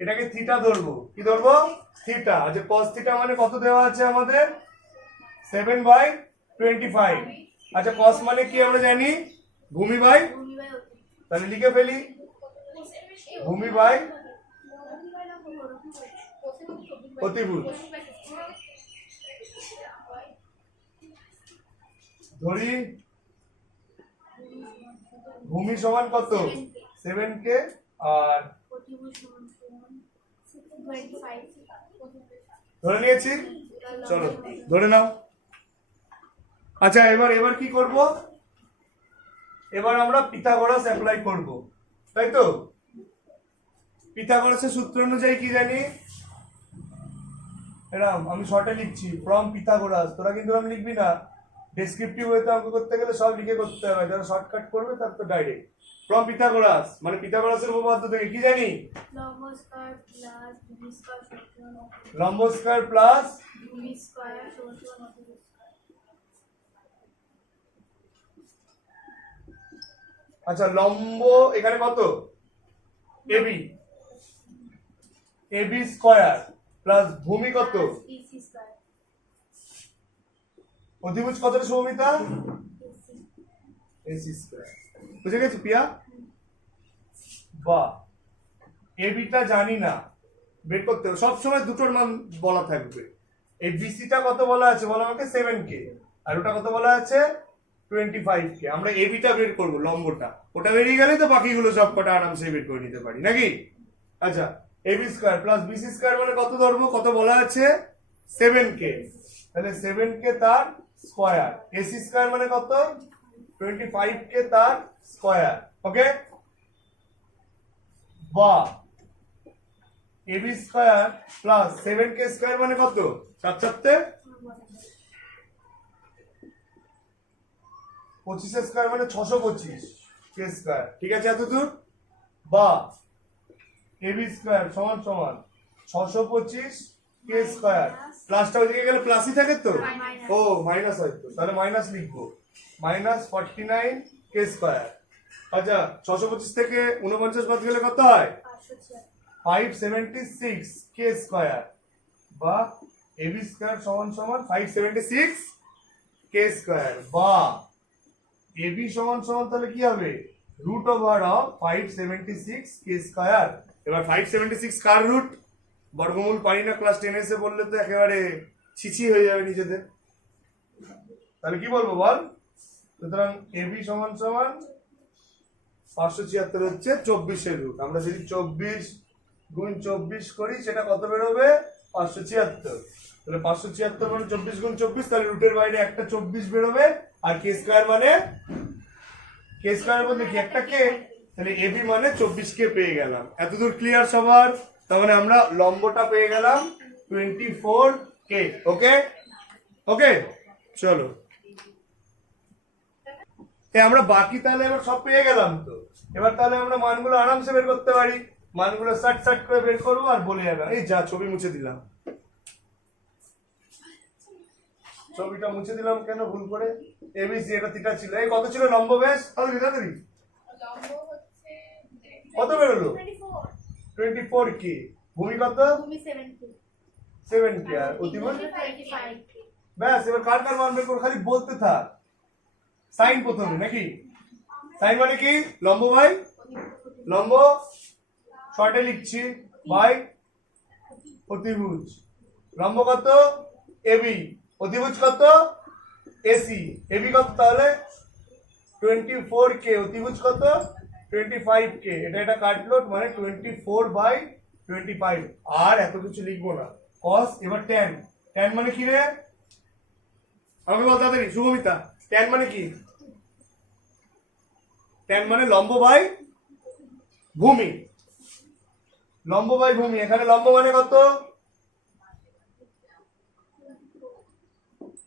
এটাকে থিটা ধরবো। কি ধরবো? থিটা। আচ্ছা cos থিটা মানে কত দেওয়া আছে আমাদের? 7/25। আচ্ছা cos মানে কি আমরা জানি? ভূমি বাই, তাহলে লিখে ফেলি ভূমি বাই অতিভুজ। ধরি ভূমি সমান কত? 7K, আর ধরে নিয়েছি, চলো ধরে নাও। আচ্ছা এবার কি করব? এবার আমরা পিথাগোরাস অ্যাপ্লাই করব, তাই তো? পিথাগোরাসের সূত্র অনুযায়ী কি জানি? এরকম আমি শর্টে লিখছি, ফ্রম পিথাগোরাস। তোরা কিন্তু আমি লিখবি না, ডেসক্রিপটিভ ওয়েতে অঙ্ক করতে গেলে সব লিখে করতে হবে, যারা শর্টকাট করবে তার তো ডাইরেক্ট। ফ্রম পিথাগোরাস মানে পিথাগোরাসের উপপাদ্য থেকে কি জানি? লম্ব স্কয়ার প্লাস ভূমি স্কয়ার সমান অতিভুজ। আচ্ছা লম্ব এখানে কত? এবি, এবি স্কয়ার প্লাস ভূমি কত? BC square. অধিভুজ কতটা সমমিতা? AC square. বুঝে গেছি পিয়া? বাহ, এবিটা জানি না, বের করতে হবে। সবসময় দুটোর মান বলা থাকবে। এই বিসিটা কত বলা আছে? বলা আমাকে 7K, আর ওটা কত বলা আছে? 25K। আমরা এবিটা বের করব, লম্বটা। ওটা বেরিয়ে গেলে তো বাকিগুলো সব কটা আরামসে বের করে নিতে পারি, নাকি? আচ্ছা AB square plus BC square মানে কত ধরবো? কত বলা আছে? 7K, তাহলে 7K তার স্কয়ার। এসি স্কয়ার মানে কত? 25K তার স্কয়ার। ওকে, বাহ, AB square plus 7K square মানে কত? 7 7 25 স্কয়ার মানে 625 কে স্কয়ার। ঠিক আছে এতদূর? বা এবি স্কয়ার সমান সমান 625 কে স্কয়ার। প্লাসটা ওইদিকে গেলে প্লাসই থাকে তো? ও মাইনাস হয়তো, তাহলে মাইনাস লিখবো, -49 কে স্কয়ার। আচ্ছা 625 থেকে 49 বাদ গেলে কত হয়? 576 কে স্কয়ার, বা এবি স্কয়ার সমান সমান 576 কে স্কয়ার। বা এবি সমান সমান তাহলে কি হবে? রুট ওভার অফ 576 কে স্কয়ার। এবার 576 কার রুট? বর্গমূল পারি না, ক্লাস 10 এসে বললে তো একেবারে ছিছি হয়ে যাবে নিজেদের। তাহলে কি বলবো বল? সুতরাং এবি সমান সমান 576 হচ্ছে 24 এর রুট। আমরা যদি 24 গুণ 24 করি সেটা কত বেরোবে? 576। তাহলে 576 মানে 24 গুণ 24, তাহলে রুটের বাইরে একটা 24 বেরোবে। আর কে স্কয়ার মানে কে স্কয়ার বলতে কি একটা কে, তাহলে এবি মানে 24 কে পেয়ে গেলাম। এতদূর ক্লিয়ার সবার? তার মানে আমরা লম্বটা পেয়ে গেলাম 24K। ওকে ওকে, চলো আমরা বাকি তাহলে এবার সব পেয়ে গেলাম তো। এবার তাহলে আমরা মানগুলো আরামসে বের করতে পারি। মানগুলো সাট সাট করে বের করবো আর বলে যাবে। এই যা, ছবি মুছে দিলাম, ছবিটা মুছে দিলাম কেন ভুল করে? এবিসি এটা থিটা ছিল। এই কত ছিল লম্ব ব্যাস? তাড়াতাড়ি তাড়াতাড়ি, কত বেরোলো? 24K। ভূমি কত? ভূমি 7K। 7K, আর অতিভুজ 25K। ব্যাস। এবার কার কার মান বের করো, খালি বলতে থাক। সাইন প্রথমে নাকি? সাইন মানে কি? লম্ব বাই লম্ব, শর্টে লিখছি, বাই অতিভুজ। লম্ব কত? এবি, অতিভুজ কত? এসি। এবি কত তাহলে? 24K, অতিভুজ কত? 25K। এটা কাটলো মানে 24/25। আর এত কিছু লিখবো না। cos, এবার tan। tan মানে কি রে? আমাকে বল তাড়াতাড়ি শুভমিতা, tan মানে কি? tan মানে লম্ব বাই ভূমি। লম্ব বাই ভূমি। এখানে লম্ব মানে কত?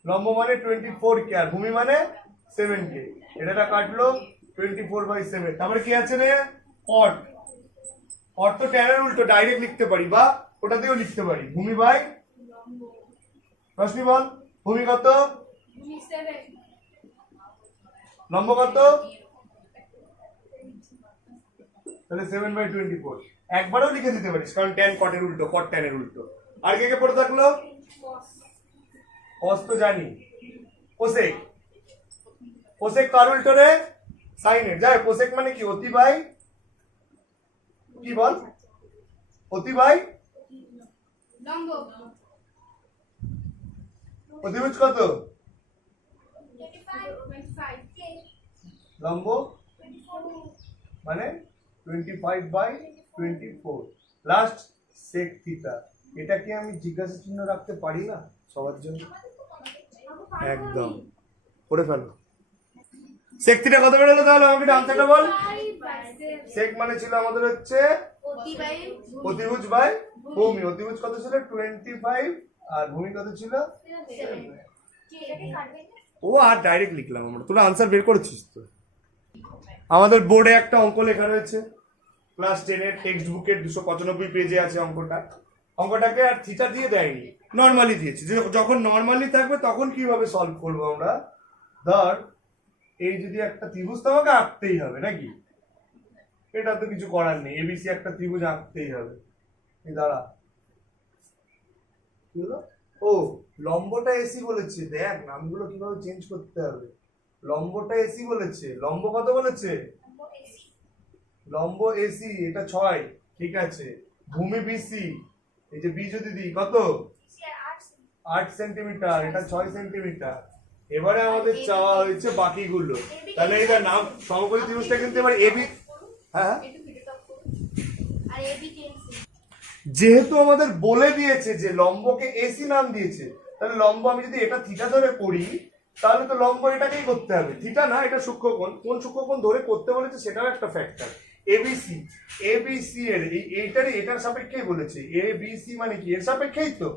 লম্ব মানে 24K, আর ভূমি মানে 7K। এটা কাটলো 24/7। তারপরে কি আছে রে? কট। কট তো tan এর উল্টো, ডাইরেক্ট লিখতে পারি বা ওটা দিয়েও লিখতে পারি। ভূমি বাই লম্ব রশ্মি বল, ভূমি কত, ভূমি 7 লম্ব কত? তাহলে 7/24। একবারও লিখে দিতে পারিস, কারণ tan cot এর উল্টো, cot tan এর উল্টো। আর কে কে পড়ে থাকলো? cos cos তো জানি। কোসেক, কোসেক কার উল্টো রে? সাইনের। যাই, কোসেক মানে কি? অতি বাই কি বল? অতি বাই লম্ব অতিভুজ কত? 25 লম্ব 24 মানে 25/24। Last sec theta. এটা কি আমি জিজ্ঞাসা চিহ্ন রাখতে পারি না সবার জন্য? একদম করে ফেলো। sec থিটা কত বেরোলো তাহলে? আমাকে আনসারটা বল। sec মানে ছিল আমাদের হচ্ছে অতি বাই অতিভুজ বাই ভূমি। অতিভুজ কত ছিল? 25 আর ভূমি কত ছিল? 7 কি এটাকে কাটবে? ও আর ডাইরেক্ট লিখলাম আমরা। তোরা আনসার বের করেছিস তো? আমাদের বোর্ডে একটা অঙ্ক লেখা রয়েছে, ক্লাস 10 এর টেক্সট বুকের 295 পেজে আছে অঙ্কটা। অঙ্কটাকে আর থিটা দিয়ে দেয়নি, নর্মালি দিয়েছে। যখন নর্মালি থাকবে তখন কিভাবে সলভ করবো আমরা? ধর এই যদি একটা ত্রিভুজ, তোমাকে আঁকতেই হবে নাকি? এটা তো কিছু করার নেই, এবিসি একটা ত্রিভুজ আঁকতেই হবে। এই দাঁড়া, কি হলো? ও লম্বটা এসি বলেছে। দেখ নামগুলো কিভাবে চেঞ্জ করতে হবে। লম্বটা এসি বলেছে। লম্ব কত বলেছে? লম্ব এসি, এটা 6, ঠিক আছে। ভূমি বিসি, এই যে বি যদি দিই কত? 8 সেন্টিমিটার, এটা 6 সেন্টিমিটার। এবারে আমাদের চাওয়া হয়েছে বাকিগুলো। তাহলে এটা নাম সমকোণী ত্রিভুজটা কিন্তু এবার এবি, হ্যাঁ আর এবি টেনসি যেহেতু আমাদের বলে দিয়েছে যে লম্বকে এসি নাম দিয়েছে, তাহলে লম্ব আমি যদি এটা থিটা ধরে করি, তাহলে তো লম্ব এটাকেই করতে হবে। থিটা না, এটা সূক্ষ্মকোণ। কোন সূক্ষ্মকোণ ধরে করতে বলেছে সেটাও একটা ফ্যাক্টর। এবিসি, এবিসি এর এইটারই এটার সাপেক্ষেই বলেছে। এবিসি মানে কি? এর সাপেক্ষেই তো,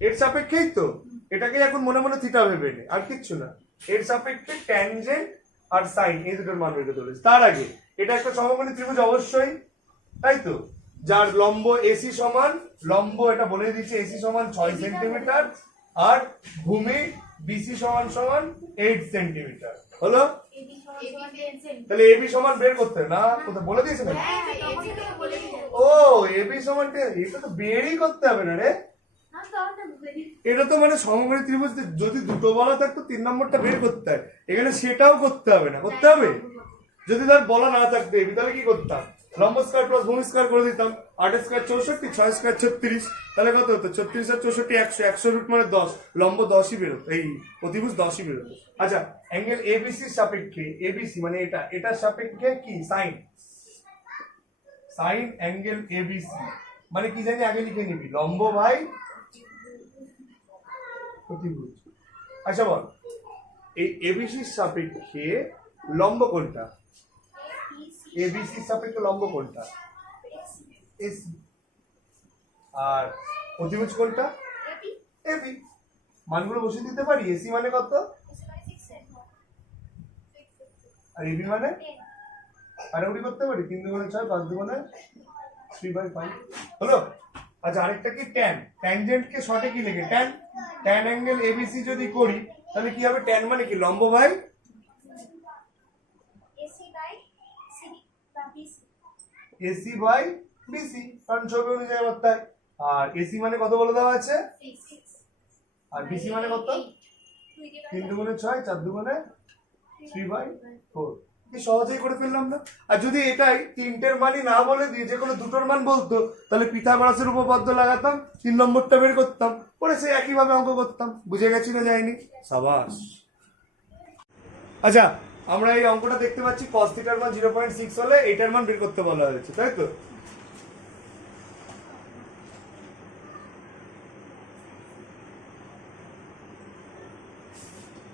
এর সাপেক্ষেই তো। এটাকে এখন মনে মনে থিটা ভেবে নে, আর কিচ্ছু না। এর সাপেক্ষে ট্যানজেন্ট আর সাইন এই দুটোর মান বের করতে বলেছে। তার আগে এটা একটা সমকোণী ত্রিভুজ অবশ্যই, তাই তো? যার লম্ব এসি সমান, লম্ব এটা বলে দিচ্ছে এসি সমান 6 সেন্টিমিটার আর ভূমি বিসি সমান 8 সেন্টিমিটার। হলো? এবি সমান 10 সেমি তাহলে এবি সমান বের করতে হবে না? কোথায় বলে দিয়েছে না? হ্যাঁ এবি তো বলে দিতে ও এবি সমান এটা তো বেরই করতে হবে না রে। না তো আমরা বুঝি এটা তো মানে সমকোণী ত্রিভুজ যদি দুটো বলা থাকতো 3 নম্বরটা বের করতে হয়। এখানে সেটাও করতে হবে না, করতে হবে? যদি ধর বলা না থাকতো এবি, তাহলে কি করতাম? লম্ব স্কয়ার প্লাস ভূমি স্কয়ার করে দিতাম। 8 স্কয়ার 64, 6 স্কয়ার 36, তাহলে কত হতো? 36 আর 64 100, 100 রুট মানে 10, লম্ব 10ই বেরোতো, এই অতিভুজ 10ই বেরোতো। আচ্ছা, অ্যাঙ্গেল এবিসির সাপেক্ষে, এবিসি মানে এটা, এটার সাপেক্ষে কি? সাইন। সাইন অ্যাঙ্গেল এবিসি মানে কি জানি আগে লিখে নিবি, লম্ব বাই অতিভুজ। আচ্ছা বল, এই এবিসির সাপেক্ষে লম্ব কোনটা? এবিসির সাপেক্ষে লম্ব কোনটা? এসি। আর অতিভুজ কোনটা? AB AB. মানগুলো বসিয়ে দিতে পারি। এসি মানে কত? আর এবি মানে? আর ওটি করতে পারি। 3 দুগুণে 6, 5 দুগুণে 3/5। হলো? আচ্ছা, আরেকটা কি? ট্যান। ট্যানজেন্টকে শর্টে কি লেখে? ট্যান। ট্যান অ্যাঙ্গেল এবিসি যদি করি, তাহলে কি হবে? ট্যান মানে কি? লম্ব বাই এসি বাই সিডি বা বিসি এসি বাই বিসি, কারণ ছবি অনুযায়ী আমার তাই। আর এসি মানে কত বলে দেওয়া আছে? 6 আর বিসি মানে কত? 3 দুগুণে 6, 4 দুগুণে 3/4। কি সহজেই করে ফেললাম না? আর যদি এটাই তিনটের মানই না বলে দিয়ে যে কোনো দুটোর মান বলতো, তাহলে পিথাগোরাসের উপপাদ্য লাগাতাম, 3 নম্বরটা বের করতাম, পরে সে একইভাবে অঙ্ক করতাম। বুঝে গেছি না যায়নি? সাবাস। আচ্ছা, আমরা এই অঙ্কটা দেখতে পাচ্ছি cos থিটার মান 0.6 হলে এটার মান বের করতে বলা হয়েছে, তাই তো?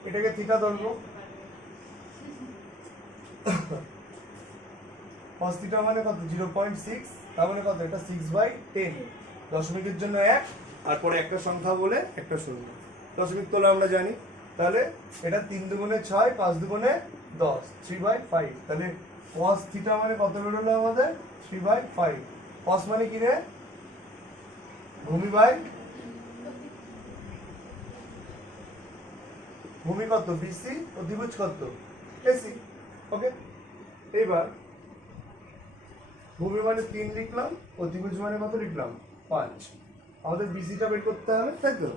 এটাকে থিটা ধরবো। cos থিটা মানে কত? 0.6, তার মানে কত? এটা 6/10। দশমিকের জন্য 1, আর পরে একটা সংখ্যা বলে একটা শূন্য। দশমিক তোলা আমরা জানি। তাহলে এটা 3 দুগুণে 6, 5 দুগুণে 10 3/5 তাহলে cos থিটা মানে কত বেরোলো আমাদের 3/5 cos মানে কি রে ভূমি বাই ভূমি কত বিসি অধিভুজ কত এসি ওকে এইবার ভূমি মানে 3 লিখলাম অধিভুজ মানে কত লিখলাম 5 আমাদের বিসিটা বের করতে হবে তাই তো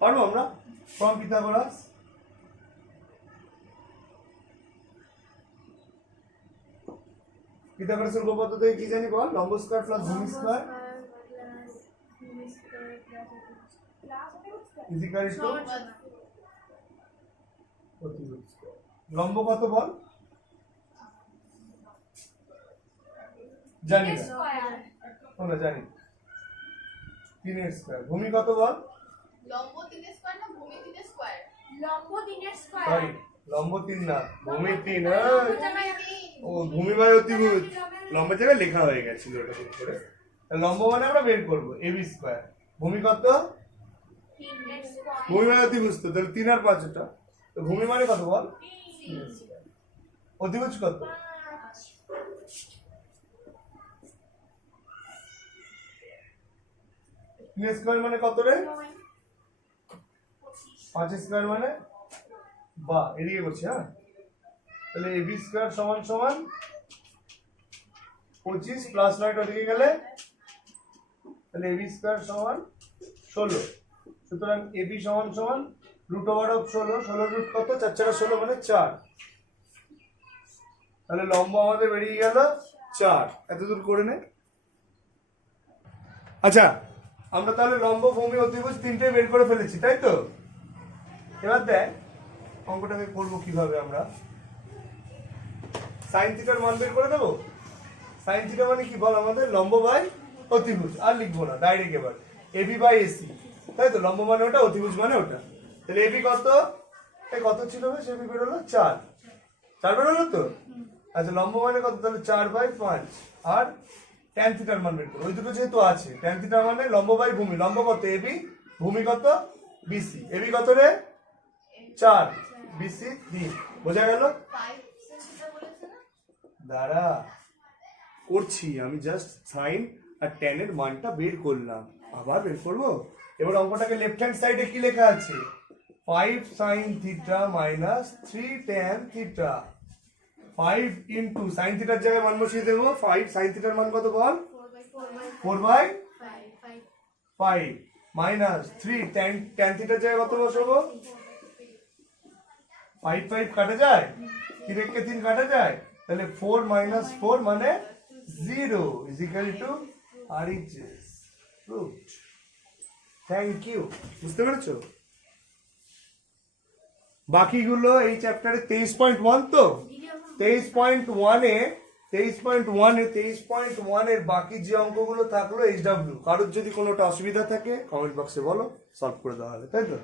পারবো আমরা ফ্রম পিথাগোরাস পিথাগোরাসের উপপাদ্য কি জানি বল লম্ব স্কয়ার প্লাস ভূমি স্কয়ার ইজ ইকুয়াল টু অধিভুজ স্কয়ার লম্ব কত বল জানি না আমরা জানি 3 এর স্কয়ার ভূমি কত বল লম্ব 3 স্কয়ার না ভূমি 3 স্কয়ার লম্ব 3 স্কয়ার সরি লম্ব 3 না ভূমি 3 জায়গায় ও ভূমি বাই অতিভুজ লম্বের জায়গায় লেখা হয়ে গেছিল ওটা ঠিক করে লম্ব মানে আমরা বের করব ab স্কয়ার ভূমি কত 3 স্কয়ার ভূমি মানে অতিভুজ তো তাহলে 3 আর 5 ওটা তো ভূমি মানে কত বল 3 অতিভুজ কত 3 স্কয়ার মানে কত রে 5 স্কয়ার মানে বা এদিকে করছি হ্যাঁ তাহলে ab স্কয়ার সমান সমান 25 প্লাস 9 ওদিকে গেলে তাহলে ab স্কয়ার সমান 16 সুতরাং ab সমান সমান রুট ওভার অফ 16 16 রুট কত 4 4 16 মানে 4 তাহলে লম্ব আমাদের বেরিয়ে গেল 4 এত দূর করে নে আচ্ছা আমরা তাহলে লম্ব ভূমি অতিভুজ তিনটে বের করে ফেলেছি তাই তো এবার দেখ অঙ্কটাকে করবো কিভাবে আমরা সাইন থিটার মান বের করে দেবো সাইন থিটা মানে কি বল আমাদের লম্ব বাই অতিভুজ আর লিখবো না ডাইরেক্ট এবার এবি বাই এসি তাই তো লম্ব মানে ওটা অতিভুজ মানে ওটা তাহলে এবি কত এই কত ছিল বেশ এবি বেরোলো 4 4 বেরোলো তো আচ্ছা লম্ব মানে কত তাহলে 4/5 আর tan থিটার মান বের করো ওই দুটো যেহেতু আছে tan থিটার মানে লম্ব বাই ভূমি লম্ব কত এবি ভূমি কত বিসি এবি কত রে 4 বিসি 3 বোঝা গেল 5 সেটা বলেছে না দাঁড়া করছি আমি জাস্ট সাইন আর tan এর মানটা বের করলাম আবার বের করব এবার অঙ্কটাকে লেফট হ্যান্ড সাইডে কি লেখা আছে 5 sin theta minus 3 tan theta 5 into sin থিটার জায়গায় মান বসিয়ে দেব 5 sin থিটার মান কত বল 4/5 মাইনাস 3 tan থিটার জায়গায় কত বসাবো 5 5 কাটা যায় 3 কে 3 কাটা যায় তাহলে 4 মাইনাস 4 মানে 0 is equal to RHS root thank you বুঝতে পেরেছো বাকিগুলো এই চ্যাপ্টারে 23.1 তো 23.1 এ 23.1 এর বাকি যে অঙ্কগুলো থাকলো HW কারোর যদি কোনোটা অসুবিধা থাকে কমেন্ট বক্সে বলো সলভ করে দেওয়া হবে তাই তো